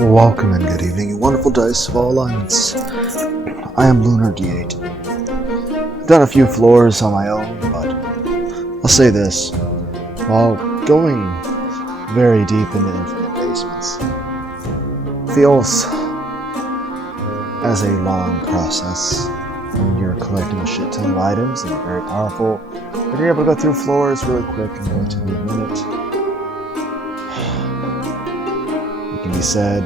Welcome and good evening, you wonderful dice of all alignments. I am Lunar D8. I've done a few floors on my own, but I'll say this. While going very deep into infinite basements feels as a long process when you're collecting a shit ton of items and very powerful, when you're able to go through floors really quick in relatively a minute. Can be said,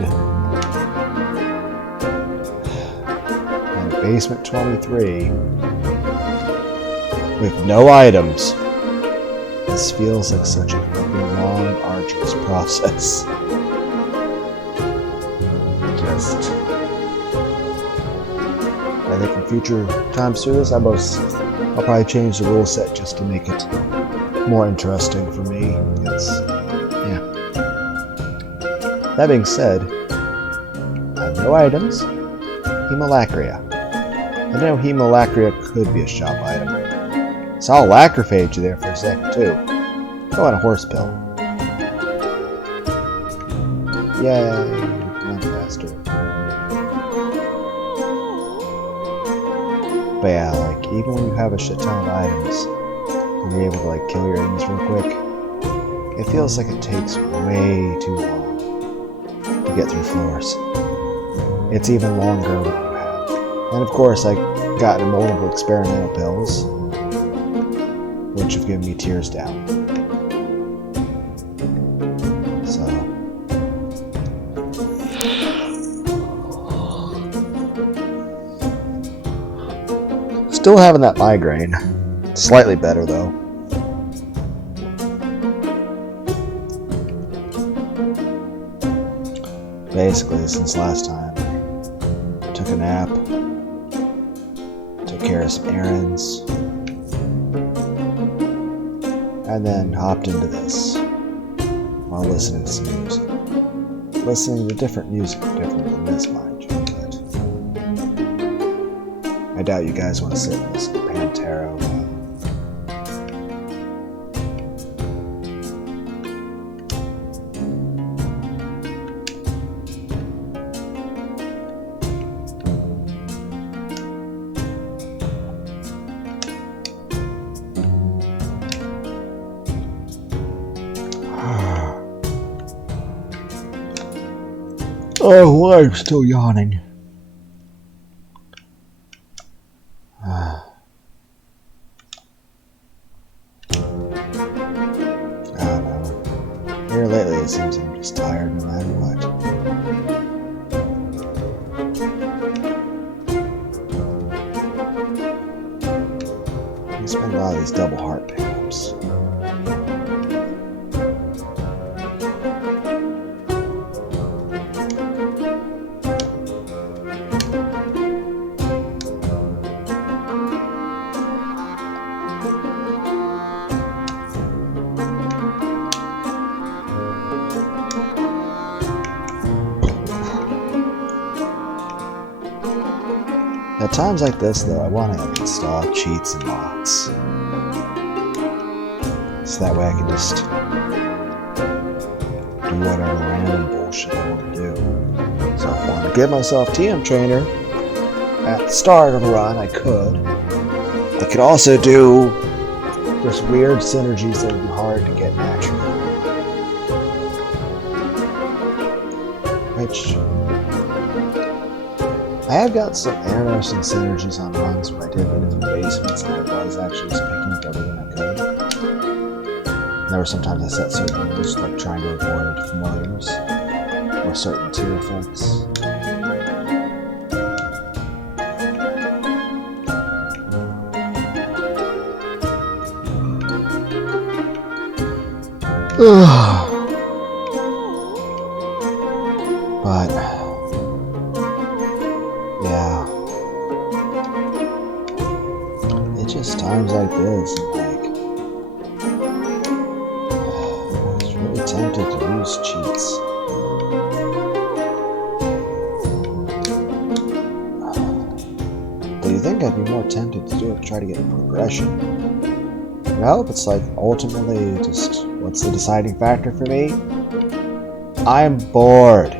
and basement 23 with no items. This feels like such a fucking long, arduous process. I think in future times through this, I'll probably change the rule set just to make it more interesting for me. That being said, I have no items. Hemolacria. I know hemolacria could be a shop item. Saw a lacrophage there for a second too. Oh, and a horse pill. Yay, run faster. But yeah, like even when you have a shit ton of items, and you're able to like kill your enemies real quick, it feels like it takes way too long to get through floors. It's even longer when you have. And of course, I got multiple experimental pills, which have given me tears down. So. Still having that migraine. Slightly better though. Basically, since last time, I took a nap, took care of some errands, and then hopped into this while listening to some music. Listening to different music, different than this, mind you, but I doubt you guys want to sit and listen to Pantera. Oh, I'm still yawning. I don't know. Here lately it seems I'm just tired no matter what. I spend a lot of these double heart pickups. At times like this, though, I want to install cheats and mods, so that way I can just do whatever random bullshit I want to do. So if I want to give myself TM Trainer at the start of a run, I could. I could also do just weird synergies that would be hard to get naturally. Which I have got some interesting synergies on runs where I did go to the basements and I was actually just picking up everything I could. There were sometimes I set certain rules, like trying to avoid familiars or certain tier effects. But yeah, it's just times like this, like, I was really tempted to use cheats. Do you think I'd be more tempted to do it to try to get progression? Nope, it's like ultimately just what's the deciding factor for me? I'm bored.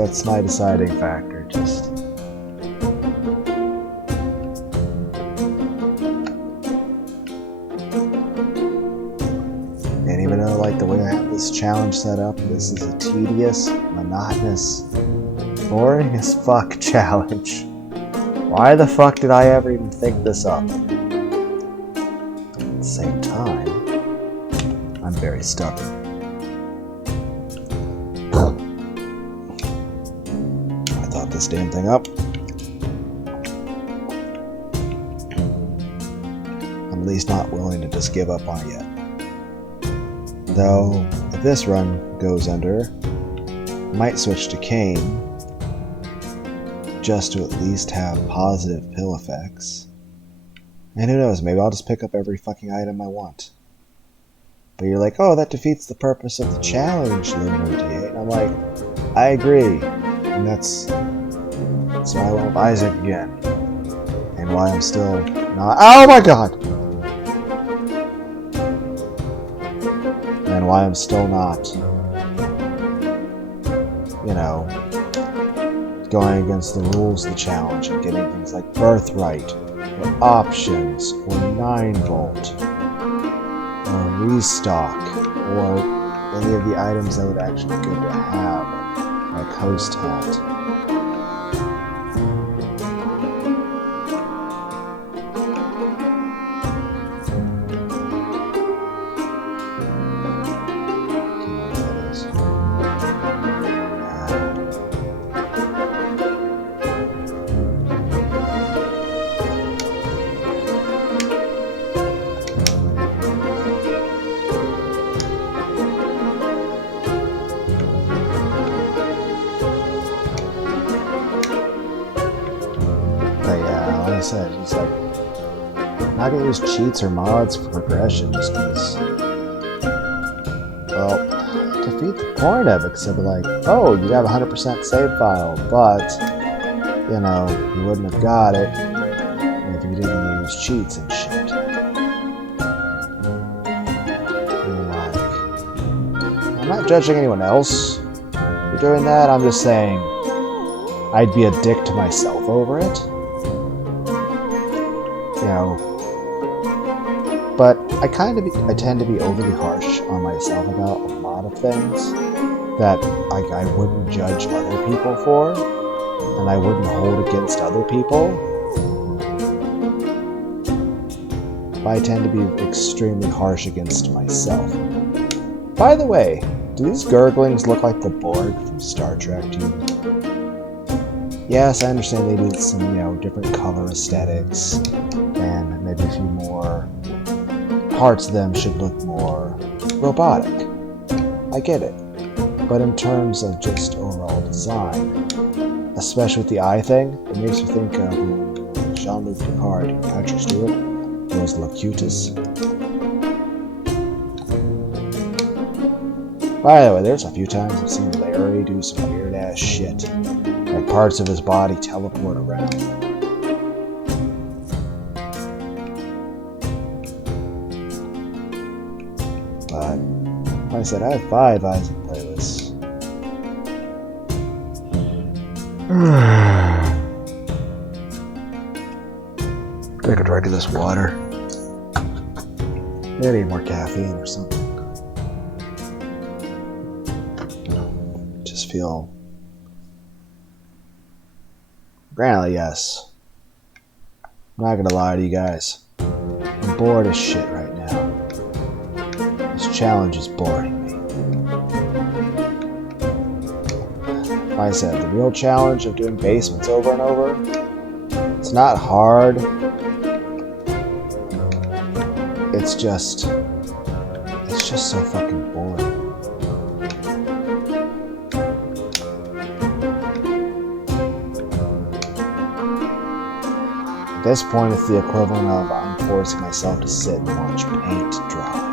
that's my deciding factor. Just and even though like the way I have this challenge set up, this is a tedious, monotonous, boring as fuck challenge. Why the fuck did I ever even think this up? At the same time, I'm very stubborn. I thought this damn thing up. I'm at least not willing to just give up on it yet. Though, if this run goes under, I might switch to cane, just to at least have positive pill effects. And who knows, maybe I'll just pick up every fucking item I want. But you're like, oh, that defeats the purpose of the challenge, Lunar D8. And I'm like, I agree. And that's why I went with Isaac again. And why I'm still not... Oh my god! And why I'm still not, you know, going against the rules of the challenge and getting things like Birthright, or Options, or 9-Volt, or Restock, or any of the items that would actually be good to have, like Host Hat. I said, it's like, I'm not gonna use cheats or mods for progression just because, well, defeat the point of it, because I'd be like, oh, you have a 100% save file, but, you know, you wouldn't have got it if you didn't use cheats and shit. And like, I'm not judging anyone else for doing that, I'm just saying I'd be a dick to myself over it. You know, but I tend to be overly harsh on myself about a lot of things that I wouldn't judge other people for, and I wouldn't hold against other people. But I tend to be extremely harsh against myself. By the way, do these gurglings look like the Borg from Star Trek to you? Yes, I understand they did some, you know, different color aesthetics, and maybe a few more parts of them should look more robotic. I get it. But in terms of just overall design, especially with the eye thing, it makes me think of Jean-Luc Picard and Patrick Stewart, those Locutus. By the way, there's a few times I've seen Larry do some weird ass shit. Like parts of his body teleport around. But, like I said, I have 5 Isaac playlists. Take a drink of this water. I need more caffeine or something. Just feel... Granted, yes. I'm not gonna lie to you guys. I'm bored as shit right now. This challenge is boring me. Like I said, the real challenge of doing basements over and over, it's not hard. It's just so fucking boring. At this point, it's the equivalent of I'm forcing myself to sit and watch paint dry.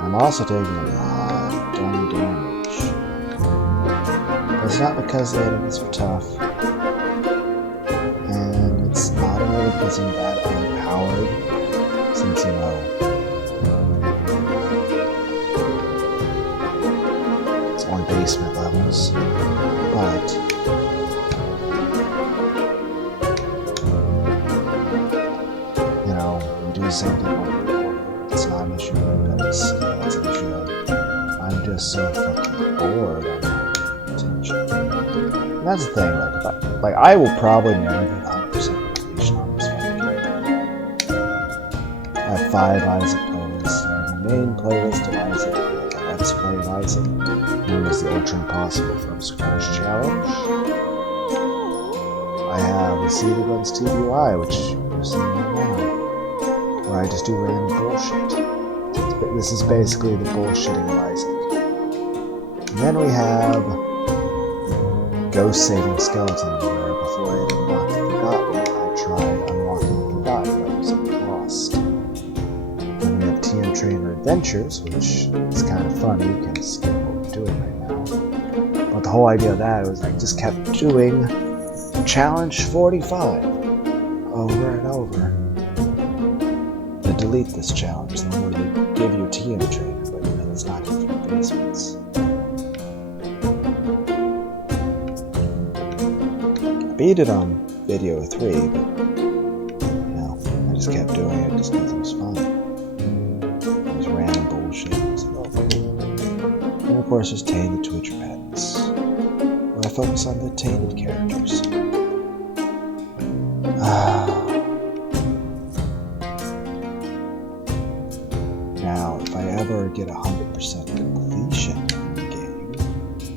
I'm also taking a lot of dumb damage. It's not because the enemies are tough, and it's not only because I'm that overpowered. only basement levels, but you know, we do the same thing over. It's not an issue of it's an issue of I'm just so fucking bored. I'm not paying attention. And that's the thing. Like I will probably never get 100% completion on this fucking game. I have 5 Isaac playlists. I have a main playlist of Isaac, like a Let's Play of Isaac, known as the Ultra Impossible from Scratch Challenge. I have the SEEDED RUNS TBOI, which you're seeing right now, where I just do random bullshit. This is basically the bullshitting of Isaac. And then we have Ghost Saving Skeleton, where before I had unlocked the Forgotten, I tried unlocking the Forgotten that was lost. Then we have TM Trainer Adventures, which is kind of funny because skip what we're doing right now. But the whole idea of that was I just kept doing Challenge 45 over and over. To delete this challenge, the one where they give you TM Trainer, but you know it's not good for basements. I beat it on video 3, but you know, I just kept doing it just because it was fun. It was random bullshit. And of course there's tainted Twitch pets, where I focus on the tainted characters. Now, if I ever get 100% completion in the game,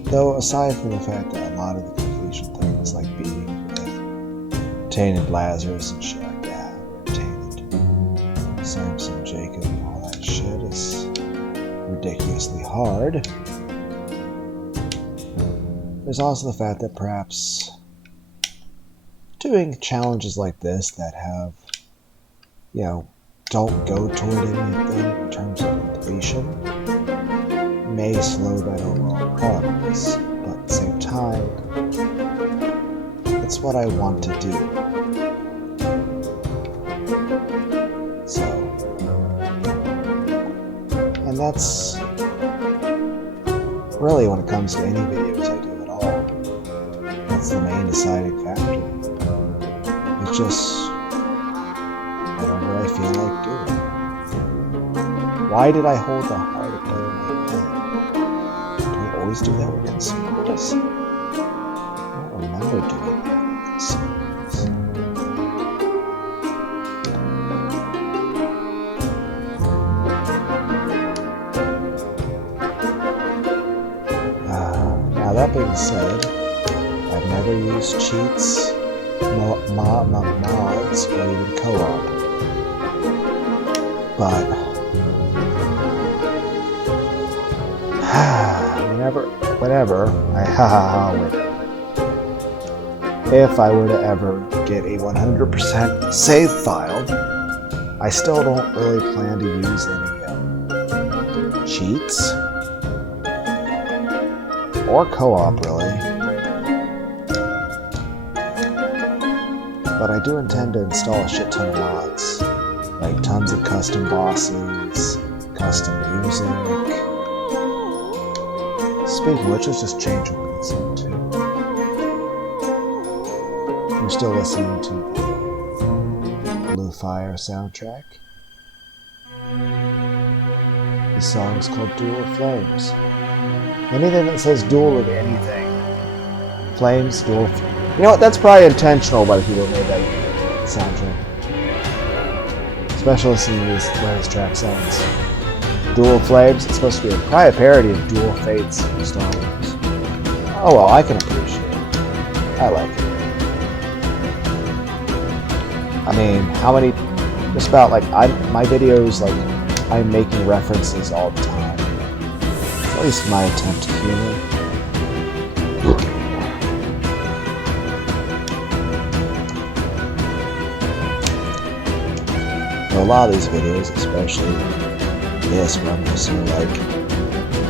though aside from the fact that a lot of the completion things like beating with tainted Lazarus and shit like that, or tainted Samson Jacob and all that shit is ridiculously hard, there's also the fact that perhaps doing challenges like this that have, you know, don't go toward anything in terms of completion may slow that overall progress, but at the same time, it's what I want to do. So, and that's really when it comes to any videos I do at all, that's the main deciding factor. It's just whatever I feel like doing. Why did I hold the heart of player in my hand? Do I always do that with consumables? I don't remember doing that with consumables. Now that being said, I've never used cheats, mods, or even co-op. But whenever if I were to ever get a 100% save file, I still don't really plan to use any cheats or co-op really. But I do intend to install a shit ton of mods, like tons of custom bosses, custom music. Speaking of which, let's just change what we listen to. We're still listening to the Blue Fire soundtrack. The song is called Duel of Flames. Anything that says duel of anything, flames, duel of... You know what, that's probably intentional by the people who made that soundtrack. Especially listening to the way this track sounds. Duel of Flames, it's supposed to be probably a parody of Duel Fates from Star Wars. Oh well, I can appreciate it. I like it. I mean, how many... Just about, like, my videos, like, I'm making references all the time. At least my attempt to humor. A lot of these videos, especially this one, just sort of like,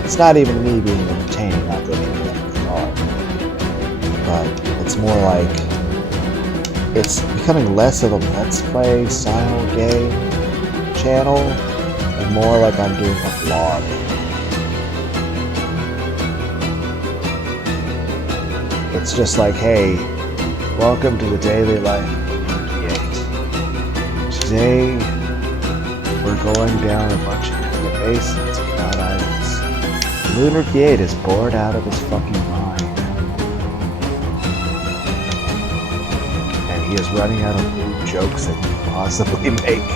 it's not even me being entertained, not that they are, but it's more like, it's becoming less of a Let's Play style game channel, and more like I'm doing a vlog. It's just like, hey, welcome to the daily life of Lunar. Today, we're going down a bunch of different basins without items. Lunar 8 is bored out of his fucking mind. And he is running out of new jokes that he can possibly make.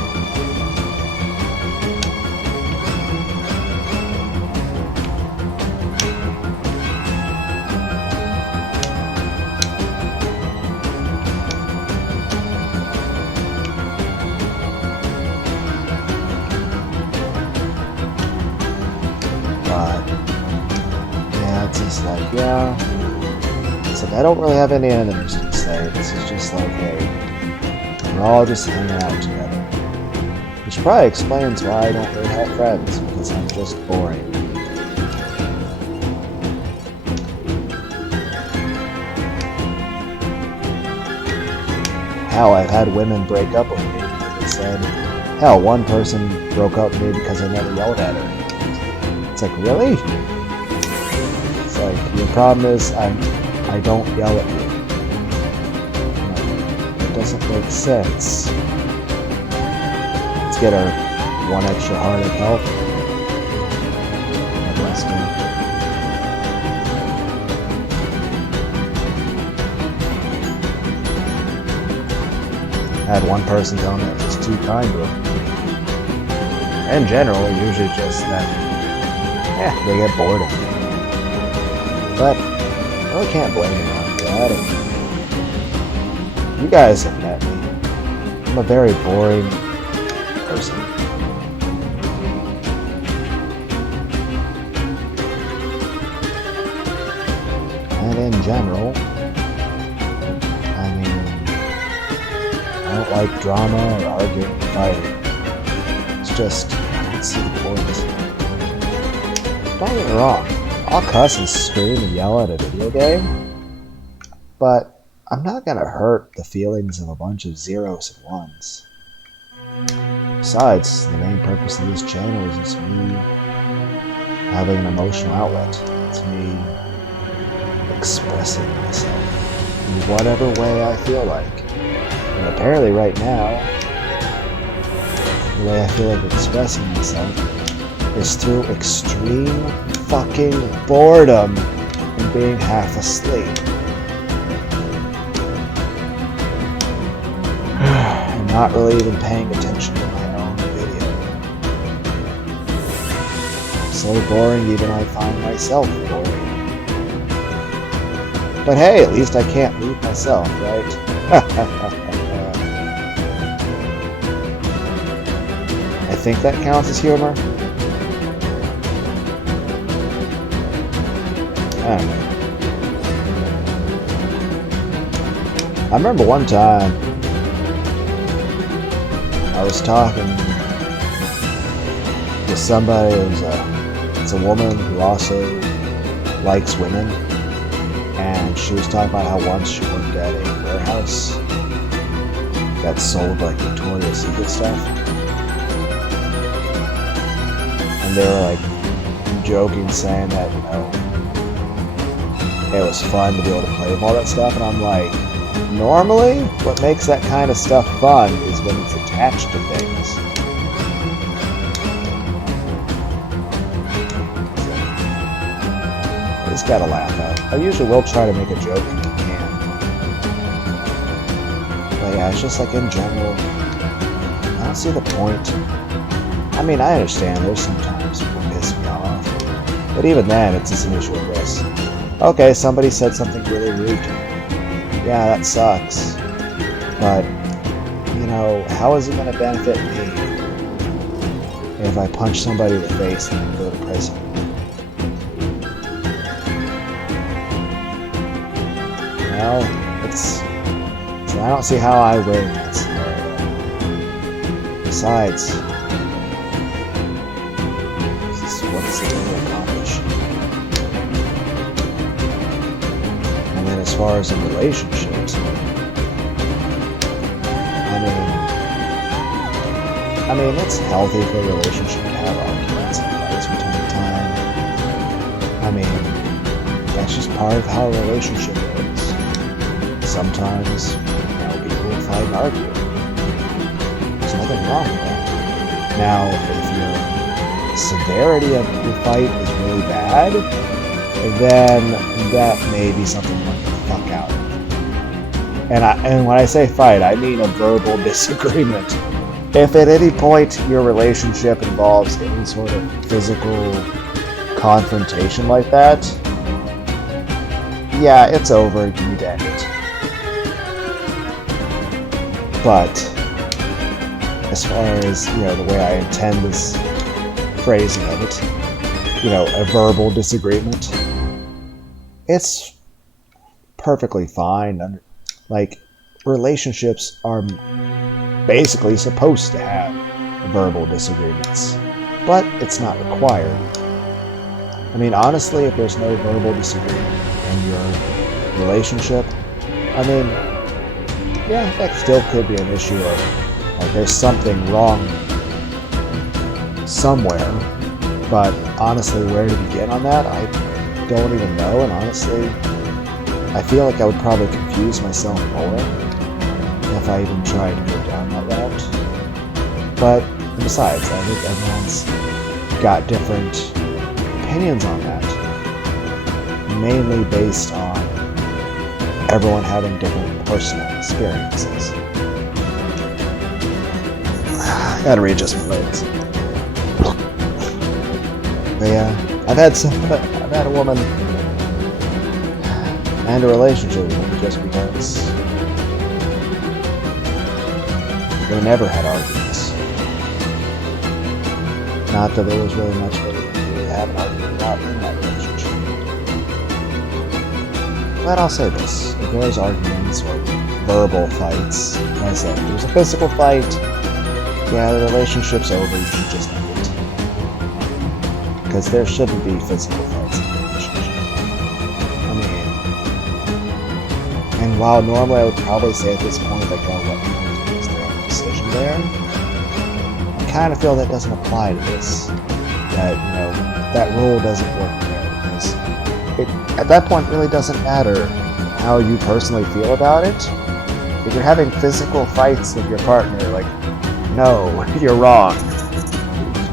It's like, I don't really have any enemies to say. This is just like, hey, we're all just hanging out together. Which probably explains why I don't really have friends, because I'm just boring. Hell, I've had women break up with me because they said, hell, one person broke up with me because I never yelled at her. It's like, really? It's like, your problem is I don't yell at you. It doesn't make sense. Let's get our one extra heart of health. And let's go. I had one person tell me I was too kind to them. In general, usually just that, yeah, they get bored of me. But I really can't blame anyone for that. You guys have met me. I'm a very boring person. And in general, I mean, I don't like drama or arguing or fighting. It's just, I don't see the point. Don't get me wrong. I'll cuss and scream and yell at a video game, but I'm not gonna hurt the feelings of a bunch of zeros and ones. Besides, the main purpose of this channel is just me having an emotional outlet. It's me expressing myself in whatever way I feel like. And apparently right now, the way I feel like expressing myself is through extreme fucking boredom and being half asleep. And not really even paying attention to my own video. I'm so boring even I find myself boring. But hey, at least I can't leave myself, right? I think that counts as humor. I don't know. I remember one time I was talking to somebody it's a woman who also likes women, and she was talking about how once she worked at a warehouse that sold like Victoria's Secret stuff, and they were like joking, saying that, you know, it was fun to be able to play with all that stuff, and I'm like, normally what makes that kind of stuff fun is when it's attached to things. I just gotta laugh at it. I usually will try to make a joke if I can. But yeah, it's just like in general, I don't see the point. I mean, I understand there's sometimes people piss me off, but even then, it's just an issue of this. Okay, somebody said something really rude to me. Yeah, that sucks. But, you know, how is it going to benefit me if I punch somebody in the face and then go to prison? You know, so I don't see how I win in that scenario. Besides, what's it going to accomplish? And then as far as in relationships, I mean, it's healthy for a relationship to have arguments and fights from time to time. I mean, that's just part of how a relationship works. sometimes, people will fight and argue. There's nothing wrong with that. Now, if your severity of your fight is really bad, then that may be something you want to get the fuck out of. And when I say fight, I mean a verbal disagreement. If at any point your relationship involves any sort of physical confrontation like that, yeah, it's over, you need to end it. But as far as, the way I intend this phrasing of it, a verbal disagreement, it's perfectly fine. Like, relationships are basically supposed to have verbal disagreements, but it's not required. I mean, honestly, if there's no verbal disagreement in your relationship, I mean, yeah, that still could be an issue of, like, there's something wrong somewhere, but honestly, where to begin on that, I don't even know, and honestly, I feel like I would probably confuse myself more if I even tried to go down that route. But besides, I think everyone's got different opinions on that, mainly based on everyone having different personal experiences. I gotta readjust my legs. But yeah, I've had a woman and a relationship with me just because they never had arguments. Not that there was really much to really have an argument about in that relationship. But I'll say this, if there's arguments or verbal fights, like I said, if there's a physical fight, yeah, the relationship's over, you should just end it. Because there shouldn't be physical fights in a relationship. I mean, and while normally I would probably say at this point, like, oh, what people do is their own decision there, I kind of feel that doesn't apply to this. That, that rule doesn't work there, because it, at that point, really doesn't matter how you personally feel about it. If you're having physical fights with your partner, like, no, you're wrong.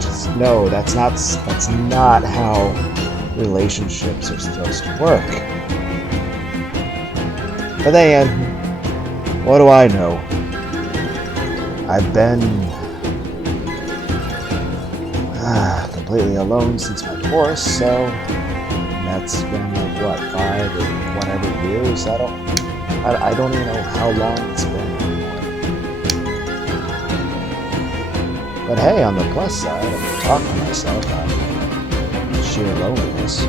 Just no, that's not how relationships are supposed to work. But then, what do I know? I've been completely alone since my divorce, so that's been like, what, 5 or whatever years? I don't even know how long it's been anymore. But hey, on the plus side, I'm talking to myself out of sheer loneliness.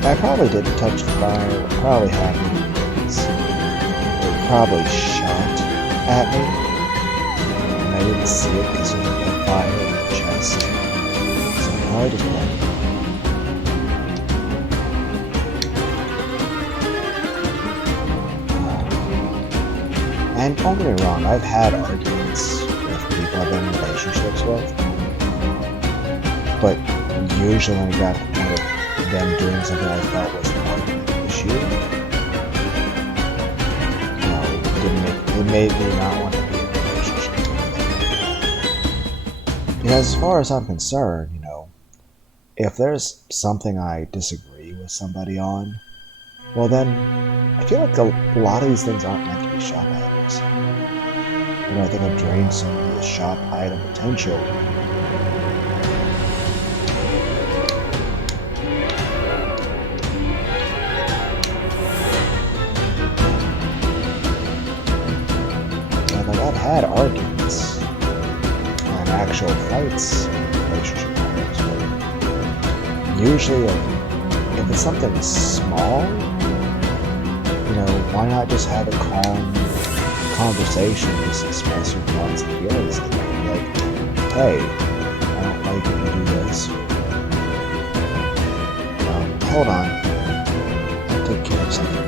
I probably didn't touch the fire. It probably happened because it probably shot at me, and I didn't see it because of the fire in the chest. So I probably didn't let it. And don't get me wrong, I've had arguments with people I've been in relationships with, but usually when I got to the point of them doing something I felt was an argument issue, it made me not want to be in a relationship with them. Because as far as I'm concerned, if there's something I disagree with somebody on, well then, I feel like a lot of these things aren't meant to be shop items. I think I've drained some of the shop item potential. I've had arguments and actual fights in relationship matters, but usually, if it's something small, why not just have a calm conversation, just express your thoughts and feelings to them, like, hey, I don't like if you do this. Hold on. or something.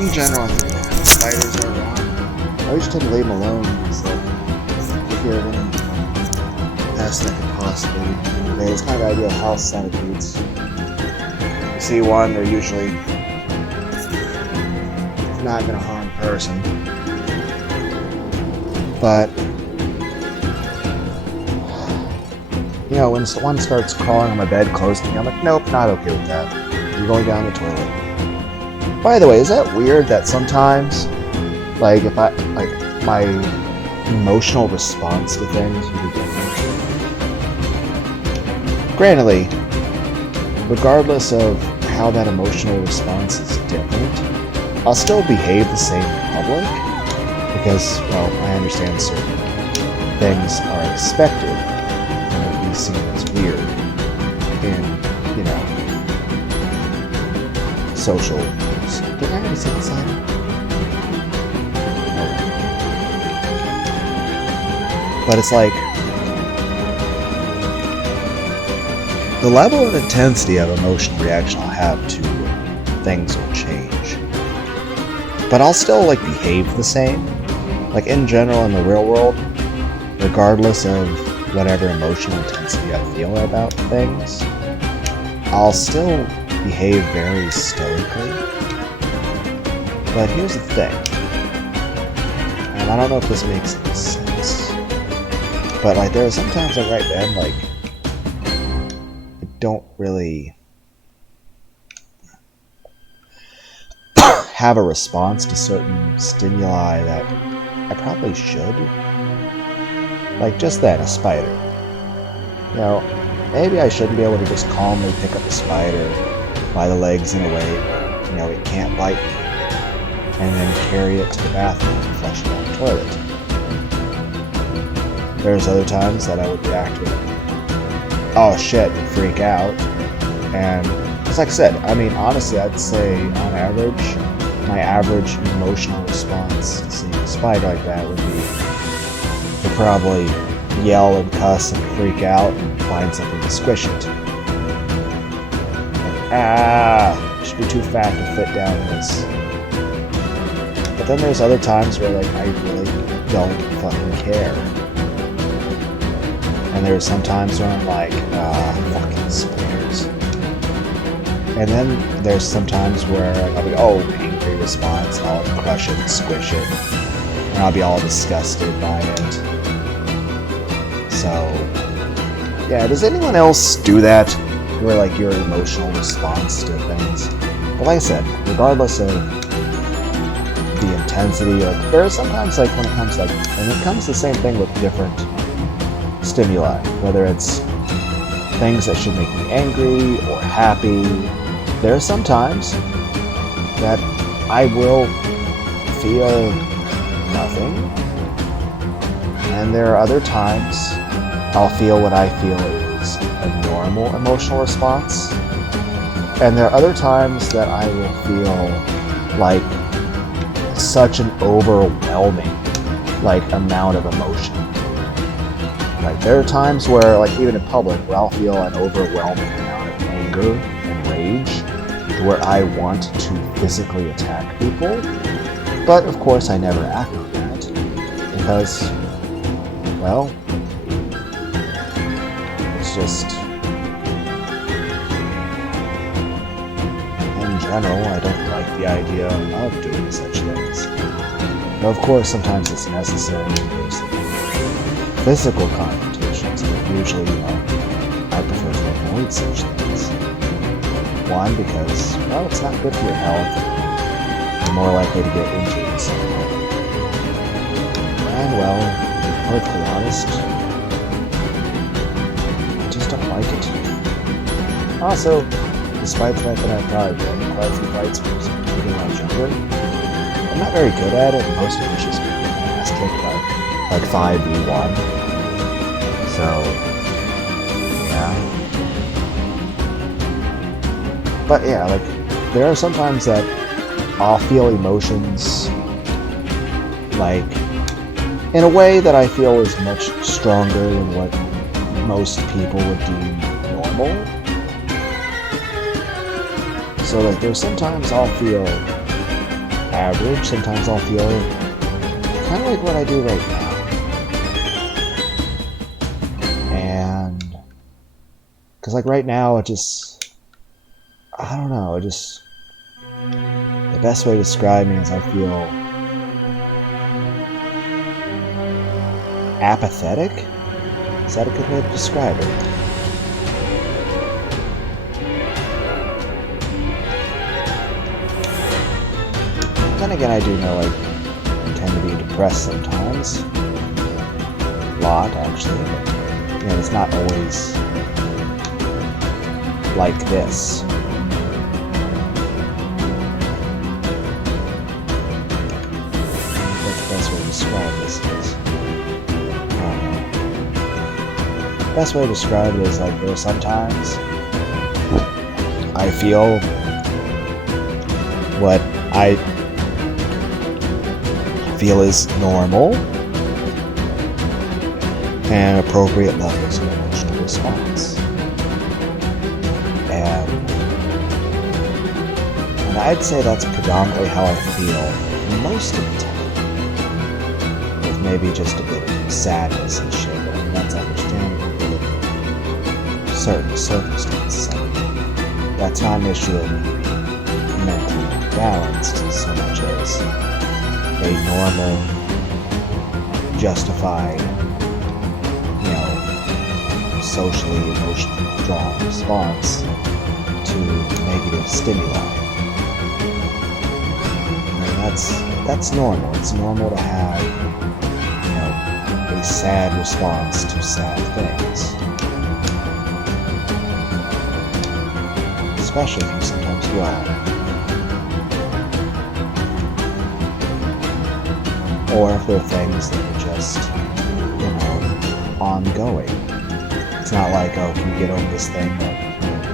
In general, I think spiders are wrong. I always tend to leave them alone because if you're in any pest that could possibly invade, it's kind of ideal house centipedes. You see one, they're usually not going to harm a person. But, you know, when one starts crawling on my bed close to me, I'm like, nope, not okay with that. You're going down the toilet. By the way, is that weird that sometimes, like, if I, like, my emotional response to things would be different? Grantedly, regardless of how that emotional response is different, I'll still behave the same in public, because, well, I understand certain things are expected and would be seen as weird in, you know, social. Did I already say this item? Oh. But it's like the level of intensity of emotional reaction I'll have to things will change. But I'll still like behave the same. Like in general in the real world, regardless of whatever emotional intensity I feel about things, I'll still behave very stoically. But here's the thing, and I don't know if this makes any sense, but like there are sometimes like right then, like I don't really have a response to certain stimuli that I probably should. Like just then, a spider. You know, maybe I shouldn't be able to just calmly pick up a spider by the legs in a way where, you know, it can't bite me, and then carry it to the bathroom and flush it down the toilet. There's other times that I would react with, oh shit, and freak out. And just like I said, I mean, honestly, I'd say on average, my average emotional response to seeing a spider like that would be to probably yell and cuss and freak out and find something to squish it. Like, should be too fat to fit down this. But then there's other times where like I really don't fucking care. And there's some times where I'm like, fucking spiders. And then there's some times where I'll be, angry response, and I'll crush it and squish it. And I'll be all disgusted by it. So, yeah, does anyone else do that? Where like your emotional response to things? But like I said, regardless of the intensity, like there are sometimes like when it comes like, and it comes the same thing with different stimuli, whether it's things that should make me angry or happy. There are some times that I will feel nothing, and there are other times I'll feel what I feel is a normal emotional response, and there are other times that I will feel like such an overwhelming amount of emotion. Like there are times where, like even in public, where I'll feel an overwhelming amount of anger and rage, where I want to physically attack people. But of course, I never act on that because, well, it's just in general, I don't like the idea of doing such things. Now, of course, sometimes it's necessary in case of physical confrontations, but usually, I prefer to avoid such things. One, because, well, it's not good for your health. You're more likely to get injured in some way. And, well, to be perfectly honest, I just don't like it. Also, despite the fact that I've probably been in quite a few fights when I was younger, I'm not very good at it. Most of it's just getting my ass kicked by like 5v1. So, yeah. But yeah, like, there are some times that I'll feel emotions, like, in a way that I feel is much stronger than what most people would deem normal. So, like, there's sometimes I'll feel average, sometimes I'll feel kind of like what I do right now. And, because, like, right now, it just, I don't know, the best way to describe me is I feel apathetic? Is that a good way to describe it? Then again, I do know I tend to be depressed sometimes. A lot, actually. But, it's not always like this. That's the best way to describe this is. The best way to describe it is like there are sometimes I feel what I feel is normal and appropriate levels of emotional response. And I'd say that's predominantly how I feel most of the time. With maybe just a bit of sadness and shit, and that's understandable in certain circumstances. I mean, that's not an issue of me being mentally balanced so much as a normal, justified, socially, emotionally withdrawal response to negative stimuli. And that's normal. It's normal to have, a sad response to sad things. Especially if you sometimes dwell. Or if there are things that are just, ongoing. It's not like, can you get over this thing that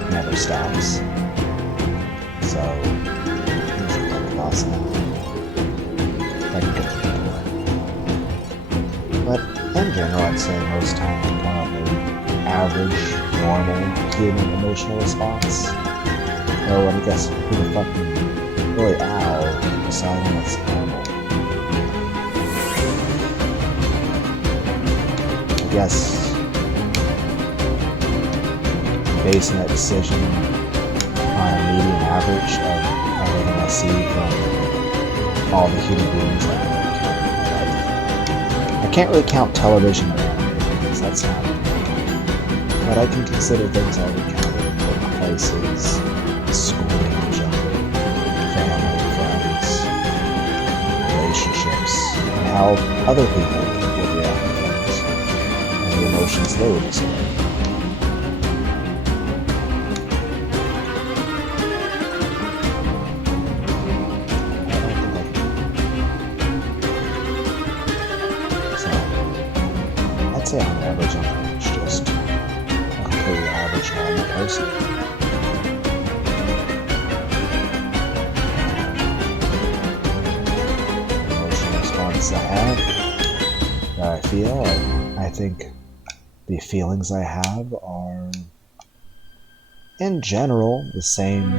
never stops? So, things are like possible. I can get through the door. But in general, I'd say most times I'm probably average, normal, human emotional response. Oh, I guess who the fuck really deciding what's normal? I guess basing that decision on a median average of everything I see from all the human beings I've ever encountered in my life. I can't really count television or anime because that's not me. But I can consider things I've encountered in workplaces, school, family, friends, relationships, and how other people would react to things, and the emotions they would display. I'd say on average, I'm just a completely average normal person. Emotional responses I have, that I feel, I think the feelings I have are, in general, the same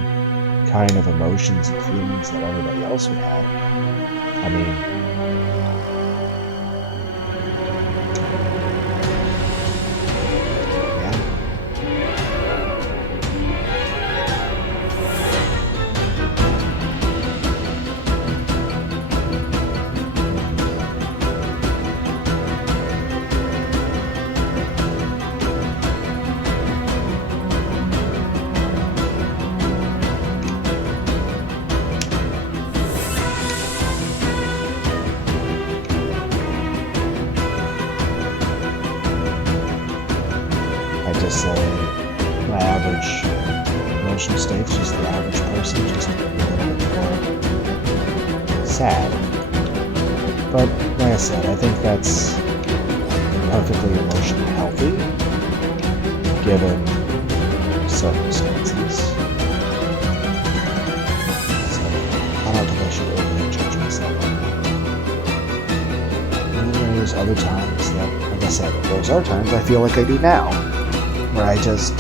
kind of emotions and feelings that everybody else would have. I mean, emotional states, just the average person, just a little bit more sad. But like I said, I think that's perfectly emotionally healthy, given circumstances. So I don't think I should overly judge myself on that. And then there's other times that, like I said, those are times I feel like I do now, where I just...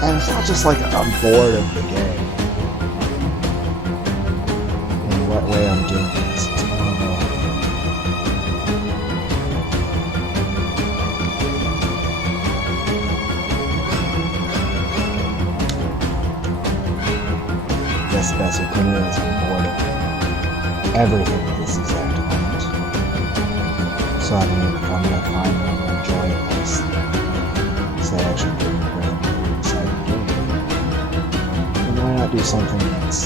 And it's not just like I'm bored of the game. In what way I'm doing this. It's more of a... I guess the best way to put it is I'm bored of everything at this exact moment. So I mean, if I'm going to finally enjoy this, say actually doing a really exciting game, then why not do something that's...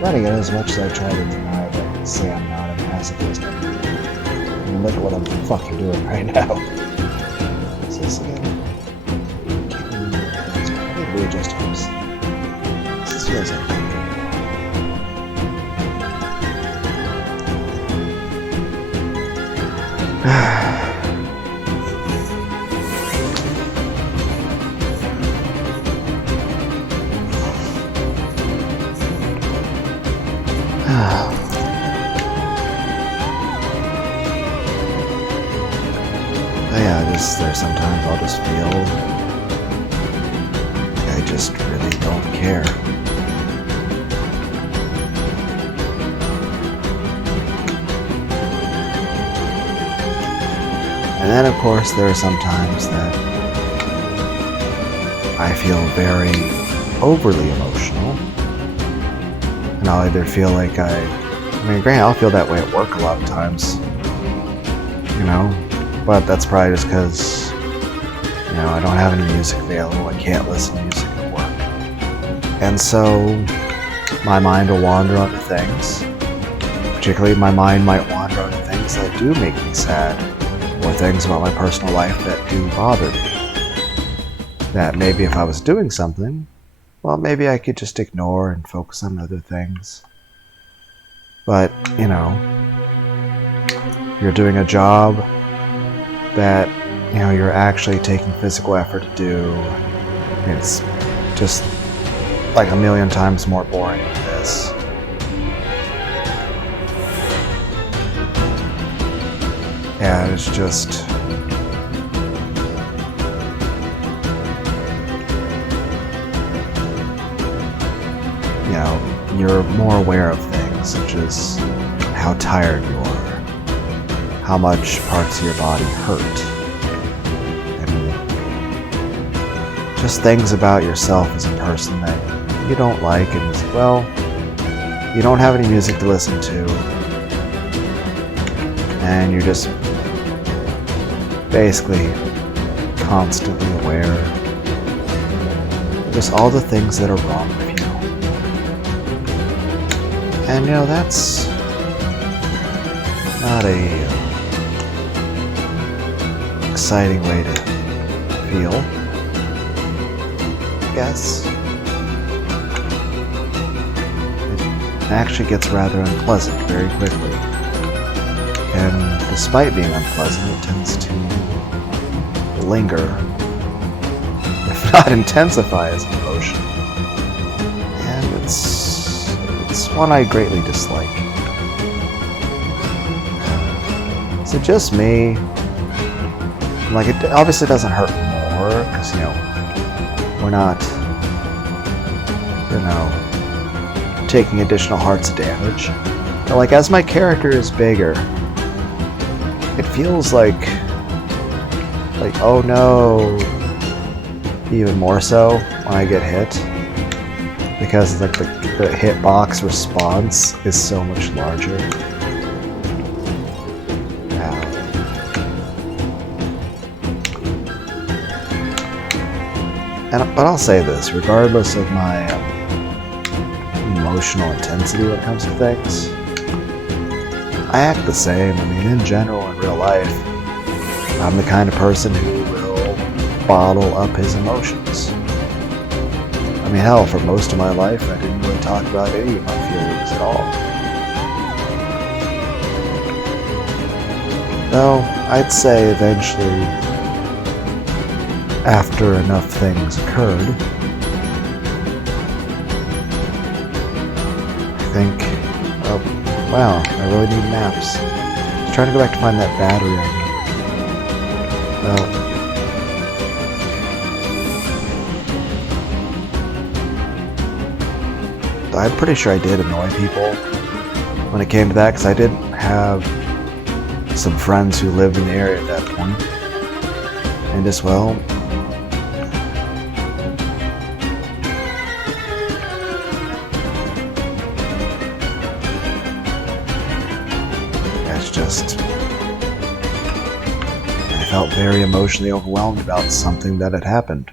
Then again, as much as I try to deny that and say I'm not a pacifist, I mean, look at what I'm fucking doing right now. What's this again? I need to readjust house. This feels like there's sometimes I'll just feel like I just really don't care. And then of course there are some times that I feel very overly emotional. And I'll either feel like I mean, granted, I'll feel that way at work a lot of times, you know? But that's probably just because, you know, I don't have any music available. I can't listen to music at work. And so my mind will wander onto things. Particularly my mind might wander onto things that do make me sad, or things about my personal life that do bother me. That maybe if I was doing something, well, maybe I could just ignore and focus on other things. But, you know, you're doing a job that, you know, you're actually taking physical effort to do. It's just like a million times more boring than this. Yeah, it's just... you know, you're more aware of things, such as how tired you are, how much parts of your body hurt, and just things about yourself as a person that you don't like, and well, you don't have any music to listen to, and you're just basically constantly aware of just all the things that are wrong with you. And you know, that's not a exciting way to feel, I guess. It actually gets rather unpleasant very quickly. And despite being unpleasant, it tends to linger, if not intensify as an emotion. And it's one I greatly dislike. So just me, like, it obviously doesn't hurt more, because, you know, we're not, you know, taking additional hearts of damage. But, like, as my character is bigger, it feels like, oh no, even more so when I get hit, because, like, the hitbox response is so much larger. But I'll say this, regardless of my emotional intensity when it comes to things, I act the same. I mean, in general, in real life, I'm the kind of person who will bottle up his emotions. I mean, hell, for most of my life, I didn't really talk about any of my feelings at all. Though, I'd say eventually, after enough things occurred, I think, oh, wow, I really need naps. I was trying to go back to find that battery. Well, I'm pretty sure I did annoy people when it came to that, because I did have some friends who lived in the area at that point. And as well, it's just, I felt very emotionally overwhelmed about something that had happened.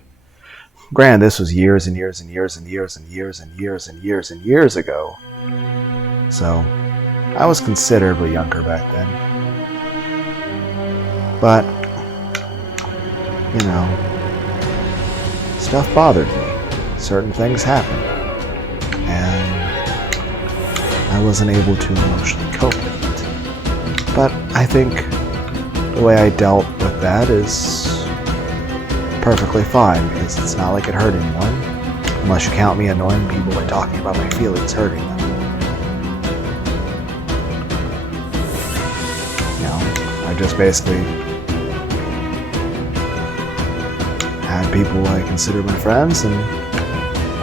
Granted, this was years and years and years and years and years and years and years and years ago. So, I was considerably younger back then. But, you know, stuff bothered me. Certain things happened. And I wasn't able to emotionally cope with it. But I think the way I dealt with that is perfectly fine, because it's not like it hurt anyone, unless you count me annoying people by talking about my feelings hurting them. You know, I just basically had people I consider my friends, and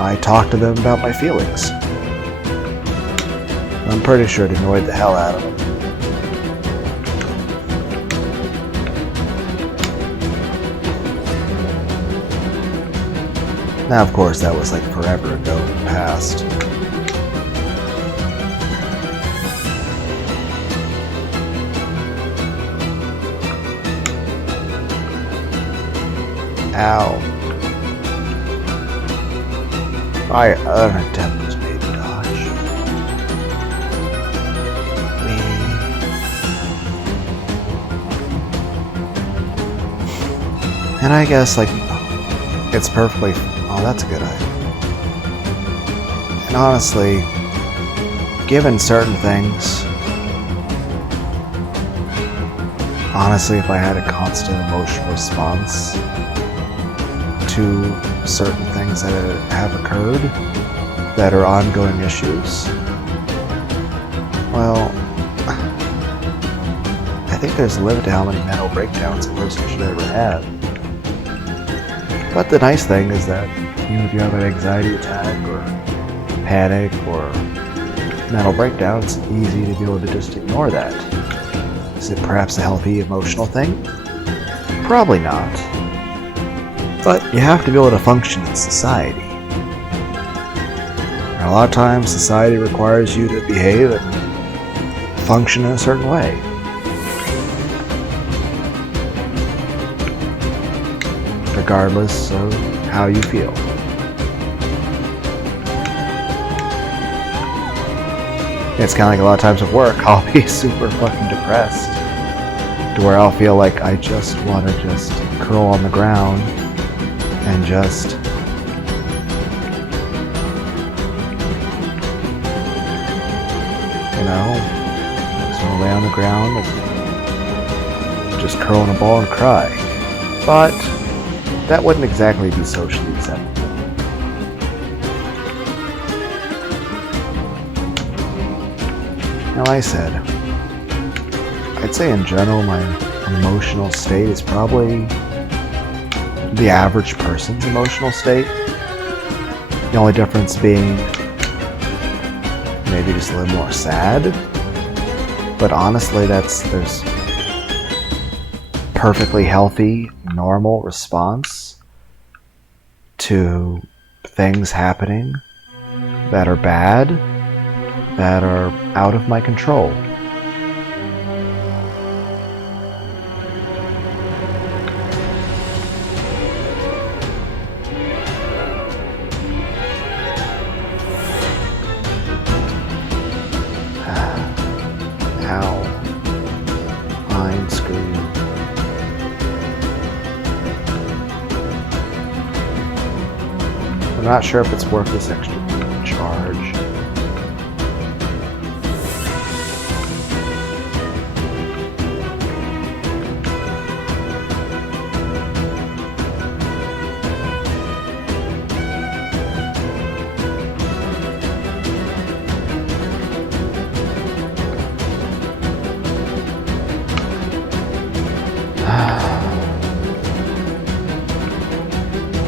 I talked to them about my feelings. I'm pretty sure it annoyed the hell out of them. Now, of course, that was like forever ago in the past. Ow. My attempt was made to dodge. And I guess, like, it's perfectly... Oh, that's a good idea. And honestly, given certain things, honestly, if I had a constant emotional response to certain things that have occurred that are ongoing issues, well, I think there's a limit to how many mental breakdowns a person should ever have. But the nice thing is that even if you have an anxiety attack or panic or mental breakdown, it's easy to be able to just ignore that. Is it perhaps a healthy emotional thing? Probably not. But you have to be able to function in society. And a lot of times society requires you to behave and function in a certain way. Regardless of how you feel. It's kind of like a lot of times at work, I'll be super fucking depressed to where I'll feel like I just want to just curl on the ground and just just want to lay on the ground and just curl in a ball and cry. But that wouldn't exactly be socially acceptable. Now, like I said, I'd say in general my emotional state is probably the average person's emotional state. The only difference being maybe just a little more sad. But honestly, there's perfectly healthy, normal response to things happening that are bad, that are out of my control. Ow. not sure if it's worth this extra charge.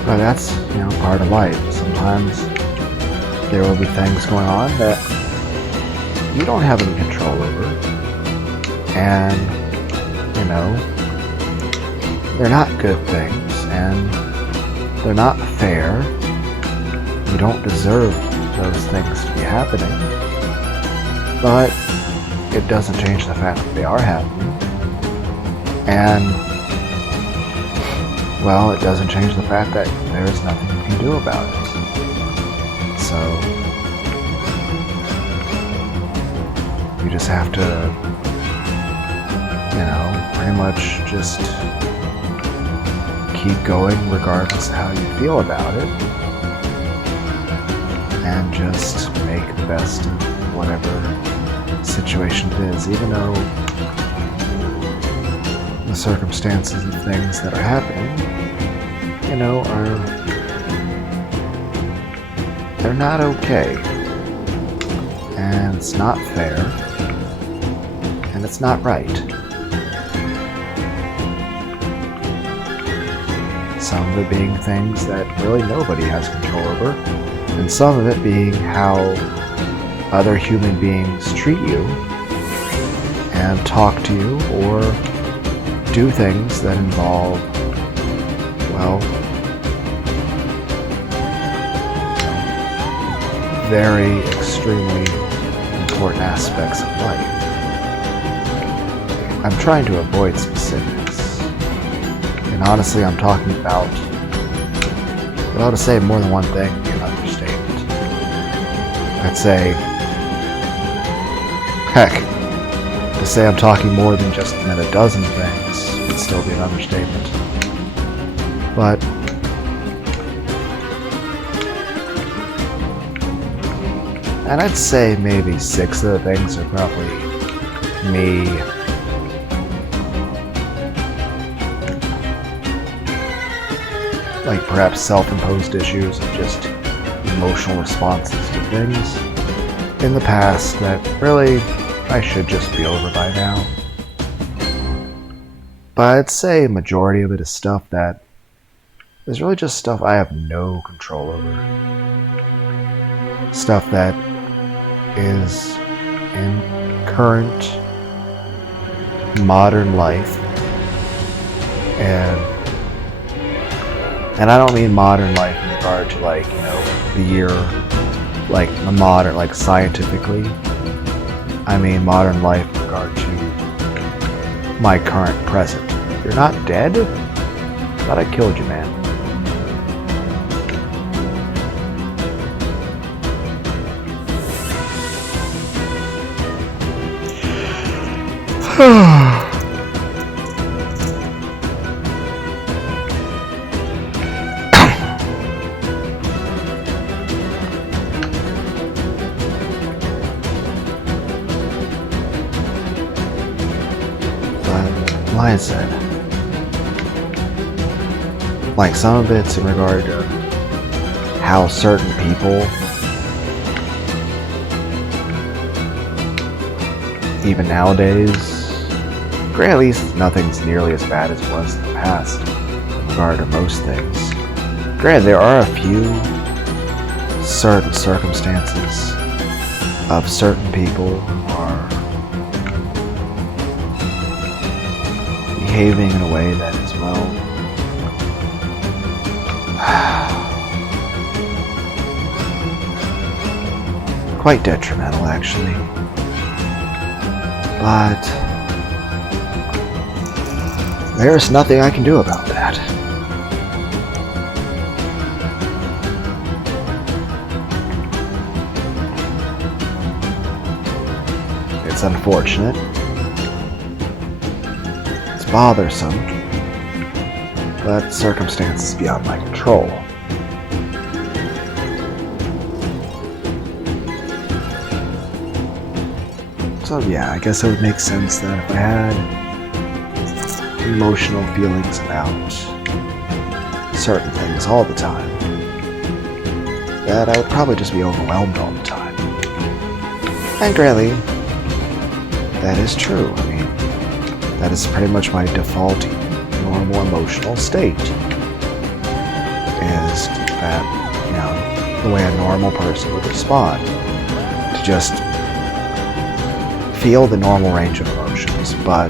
But that's, part of life. Sometimes there will be things going on that you don't have any control over. And, they're not good things, and they're not fair. You don't deserve those things to be happening. But it doesn't change the fact that they are happening. And well, it doesn't change the fact that there is nothing you can do about it. So, you just have to, pretty much just keep going regardless of how you feel about it. And just make the best of whatever situation it is, even though the circumstances of things that are happening, they're not okay. And it's not fair. And it's not right. Some of it being things that really nobody has control over, and some of it being how other human beings treat you and talk to you or do things that involve, very extremely important aspects of life. I'm trying to avoid specifics. And honestly, I'm talking about, to say more than one thing would be an understatement. I'd say, heck, to say I'm talking more than just a dozen things would still be an understatement. But and I'd say maybe 6 of the things are probably me perhaps self-imposed issues of just emotional responses to things in the past that really I should just be over by now. But I'd say a majority of it is stuff that is really just stuff I have no control over. Stuff that is in current modern life. And I don't mean modern life in regard to the year, the modern, scientifically. I mean modern life in regard to my current present. You're not dead? Thought I killed you, man. Why is that? Some of it's in regard to how certain people, even nowadays, at least nothing's nearly as bad as it was in the past in regard to most things. Granted, there are a few certain circumstances of certain people who are behaving in a way that is, quite detrimental, actually. But there's nothing I can do about that. It's unfortunate. It's bothersome. But circumstances beyond my control. So yeah, I guess it would make sense that if I had emotional feelings about certain things all the time, that I would probably just be overwhelmed all the time. And really, that is true. I mean, that is pretty much my default normal emotional state. Is that, you know, the way a normal person would respond. To just feel the normal range of emotions, but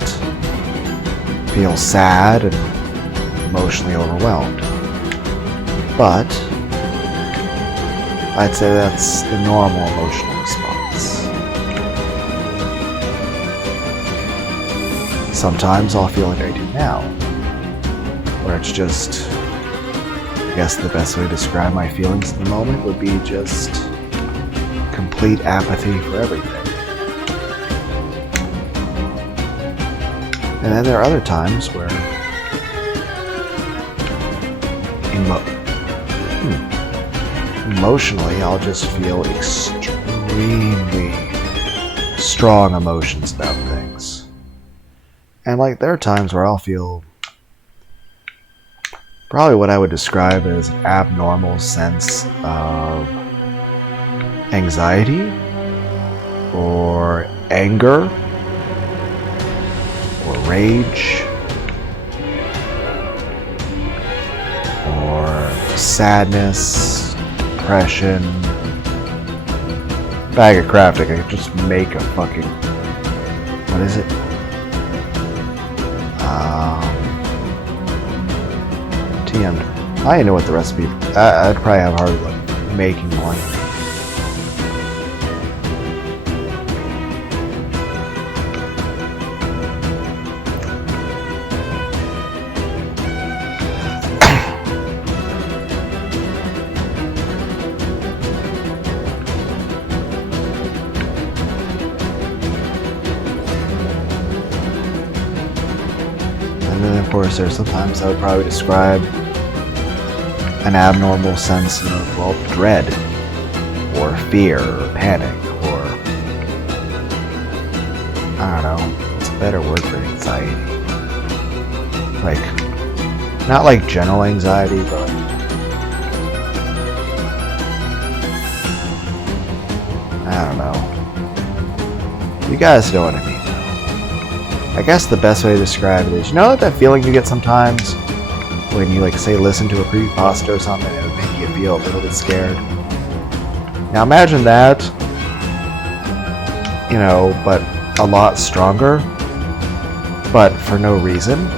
feel sad and emotionally overwhelmed. But I'd say that's the normal emotional response. Sometimes I'll feel like I do now, where it's just, I guess the best way to describe my feelings in the moment would be just complete apathy for everything. And then there are other times where emotionally I'll just feel extremely strong emotions about things. And like there are times where I'll feel probably what I would describe as an abnormal sense of anxiety or anger or rage or sadness, depression. Bag of crap, I could just make a fucking, what is it? TM. I didn't know what the recipe. I'd probably have hard luck making one. And then, of course, there's sometimes I would probably describe an abnormal sense of, well, dread, or fear, or panic, or, I don't know, what's a better word for anxiety? Like, not like general anxiety, but I don't know. You guys know what I mean. I guess the best way to describe it is, you know that feeling you get sometimes when you, like, say, listen to a creepypasta or something and it would make you feel a little bit scared? Now imagine that, you know, but a lot stronger, but for no reason.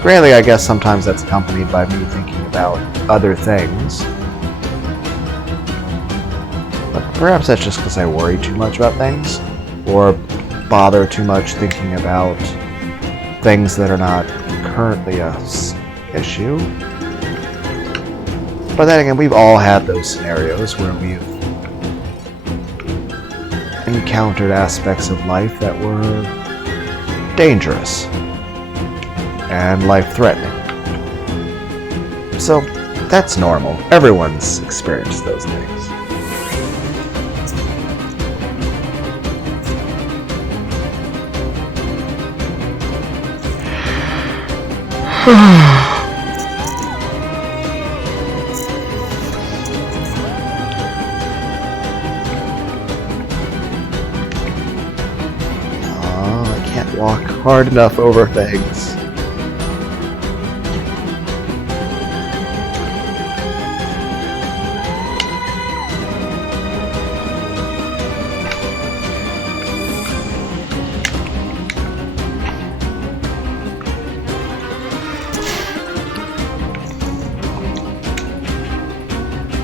Granted, I guess sometimes that's accompanied by me thinking about other things. But perhaps that's just because I worry too much about things, or bother too much thinking about things that are not currently a issue. But then again, we've all had those scenarios where we've encountered aspects of life that were dangerous and life-threatening. So that's normal. Everyone's experienced those things. I can't walk hard enough over things.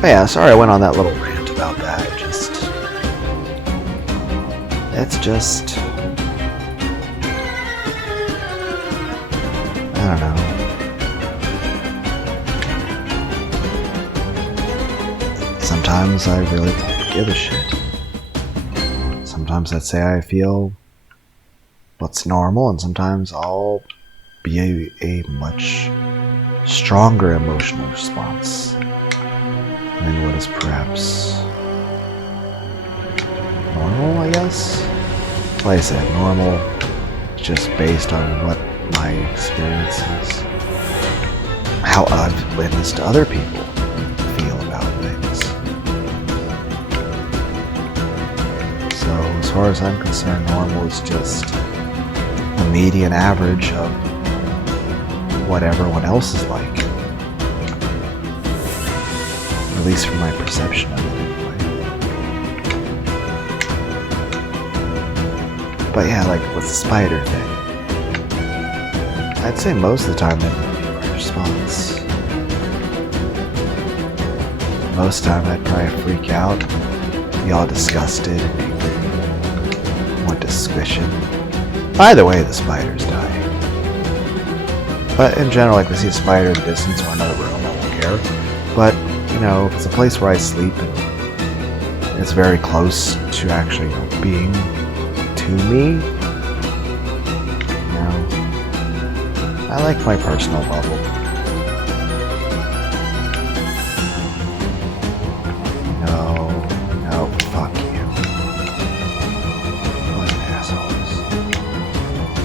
But yeah, sorry I went on that little rant about that. It's just, I don't know. Sometimes I really don't give a shit. Sometimes I'd say I feel what's normal, and sometimes I'll be a much stronger emotional response than what is perhaps normal, I guess. like I said, normal is just based on what my experiences, how I've witnessed other people feel about things. So as far as I'm concerned, normal is just the median average of what everyone else is like. At least from my perception of it anyway. But yeah, like with the spider thing, I'd say most of the time that would be my response. Most of the time I'd probably freak out, be all disgusted and angry, want to squish it. Either way, the spider's dying. But in general, like, if I see a spider in the distance or another room, I won't care. But, you know, if it's a place where I sleep and it's very close to actually, you know, being to me, you know, I like my personal bubble. No, fuck you. What assholes.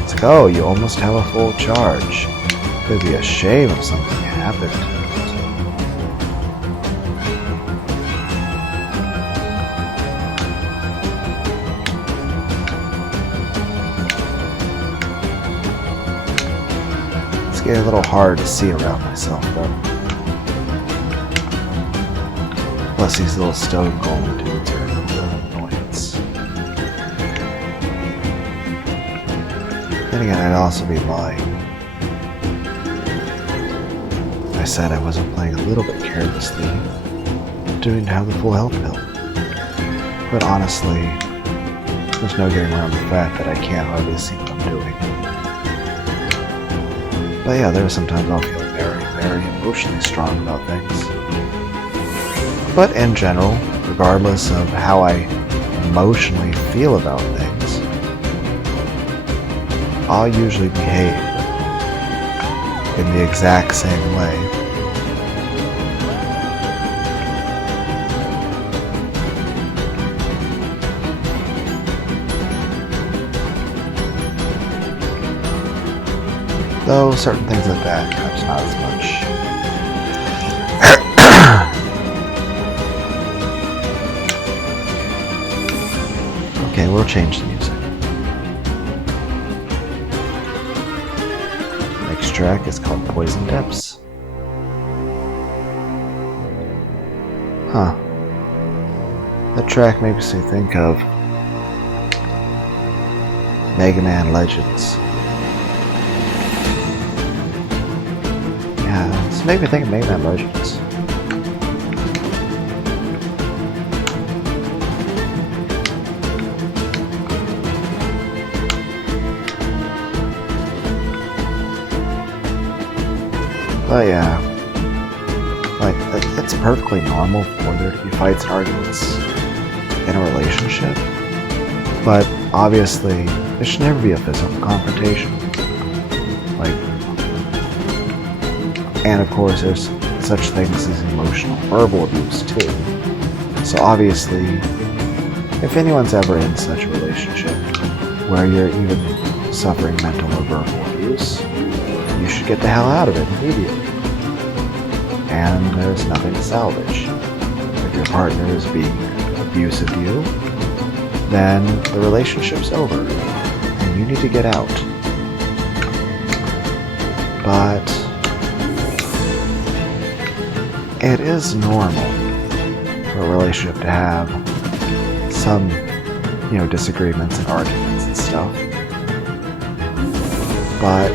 It's like, oh, you almost have a full charge. It'd be a shame if something happened. It's getting a little hard to see around myself, though. Plus, these little stone golem dudes are a little annoyance. Then again, I'd also be lying. I said I wasn't playing a little bit carelessly, didn't have the full health pill. But honestly, there's no getting around the fact that I can't hardly see what I'm doing. But yeah, there are sometimes I'll feel very, very emotionally strong about things. But in general, regardless of how I emotionally feel about things, I'll usually behave in the exact same way. Though certain things like that, perhaps not as much. Okay, we'll change the music. Next track is called Poison Depths. Huh. That track makes me think of Mega Man Legends. Yeah, it's made me think of Mega Man Legends. But yeah, like, it's perfectly normal for there to be fights and arguments in a relationship, but obviously it should never be a physical confrontation. Like, and of course there's such things as emotional verbal abuse too. So obviously, if anyone's ever in such a relationship where you're even suffering mental or verbal abuse, you should get the hell out of it immediately. And there's nothing to salvage. If your partner is being abusive to you, then the relationship's over, and you need to get out. But it is normal for a relationship to have some, you know, disagreements and arguments and stuff. But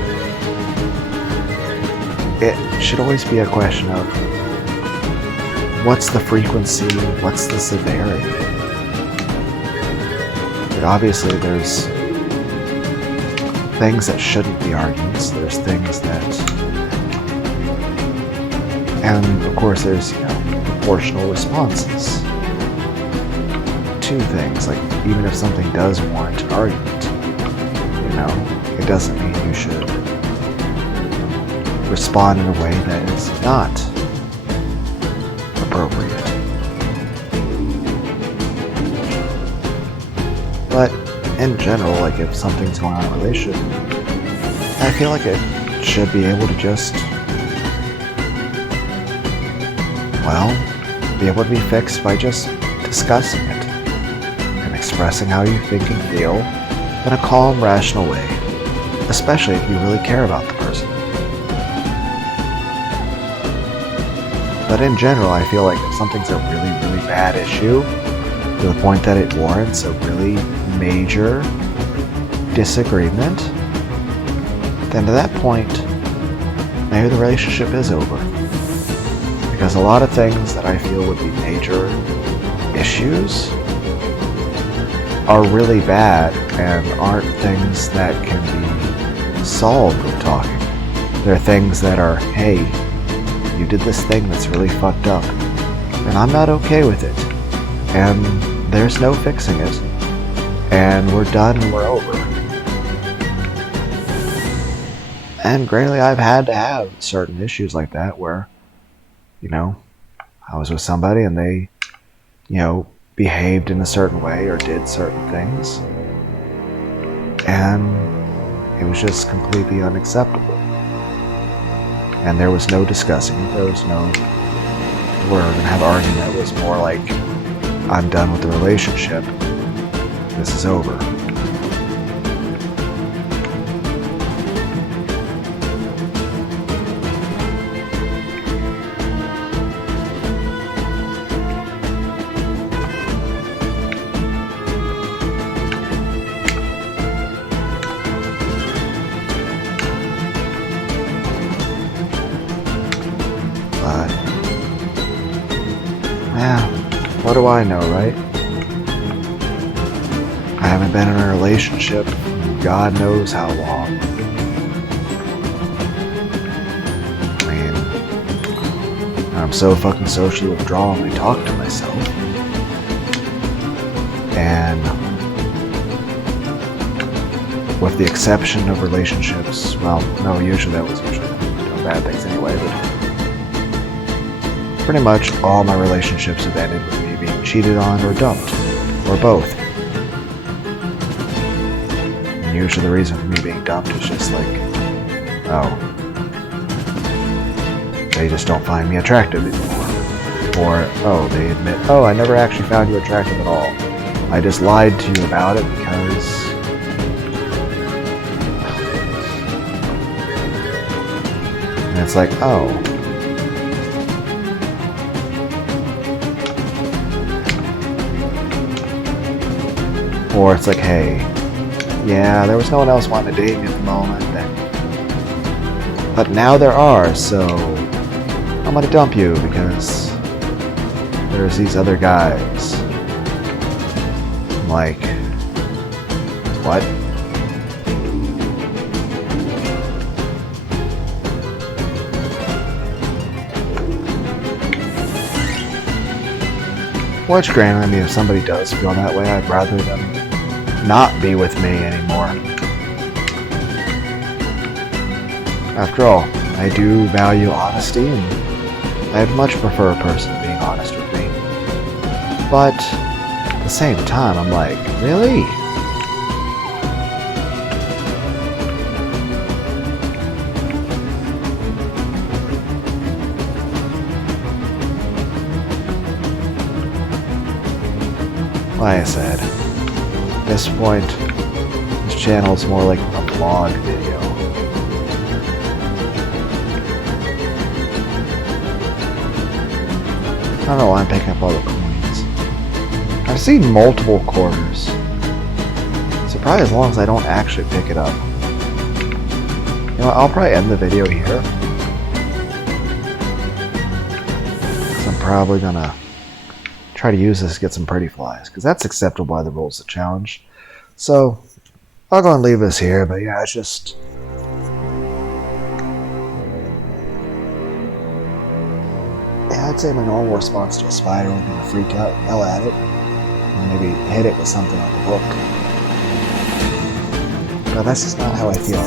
it should always be a question of what's the frequency, what's the severity. But obviously there's things that shouldn't be arguments, there's things that, and of course there's, you know, proportional responses to things. Like, even if something does warrant an argument, you know, it doesn't mean you should respond in a way that is not appropriate. But in general, like if something's going on in a relationship, I feel like it should be able to just, well, be able to be fixed by just discussing it and expressing how you think and feel in a calm, rational way, especially if you really care about the person. But in general, I feel like if something's a really, really bad issue, to the point that it warrants a really major disagreement, then to that point, maybe the relationship is over. Because a lot of things that I feel would be major issues are really bad and aren't things that can be solved with talking. They're things that are, hey, you did this thing that's really fucked up, and I'm not okay with it. And there's no fixing it. And we're done and we're over. And granted, I've had to have certain issues like that where, you know, I was with somebody and they, you know, behaved in a certain way or did certain things. And it was just completely unacceptable. And there was no discussing it. There was no, we're going to have an argument. It was more like, I'm done with the relationship. This is over. But, yeah, what do I know, right? I haven't been in a relationship in God knows how long. I mean, I'm so fucking socially withdrawn, I talk to myself. And with the exception of relationships, well, no, usually that was usually bad things anyway, but pretty much all my relationships have ended with me being cheated on or dumped, or both. And usually the reason for me being dumped is just like, oh, they just don't find me attractive anymore. Or, oh, they admit, oh, I never actually found you attractive at all. I just lied to you about it because and it's like, oh. Or it's like, hey, yeah, there was no one else wanting to date me at the moment, but now there are, so I'm gonna dump you because there's these other guys. I'm like, what? Which, granted, I mean, if somebody does feel that way, I'd rather them not be with me anymore. After all, I do value honesty, and I'd much prefer a person being honest with me. But at the same time, I'm like, really? Like I said, at this point, this channel is more like a vlog video. I don't know why I'm picking up all the coins. I've seen multiple quarters. So probably as long as I don't actually pick it up. You know what, I'll probably end the video here. Because I'm probably gonna try to use this to get some pretty flies, because that's acceptable by the rules of the challenge. So I'll go and leave this here, but yeah, it's just, yeah, I'd say my normal response to a spider would be to freak out and yell at it, and maybe hit it with something like a book. But that's just not how I feel.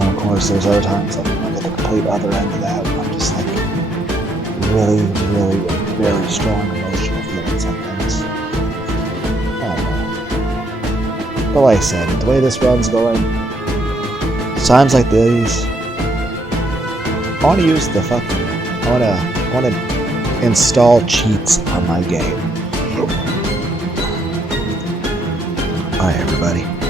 And of course, there's other times I'm at the complete other end of that, where I'm just like, really, really very strong emotional feelings on things. But like I said, the way this run's going, times like these, I want to use the I want to install cheats on my game. Alright, everybody.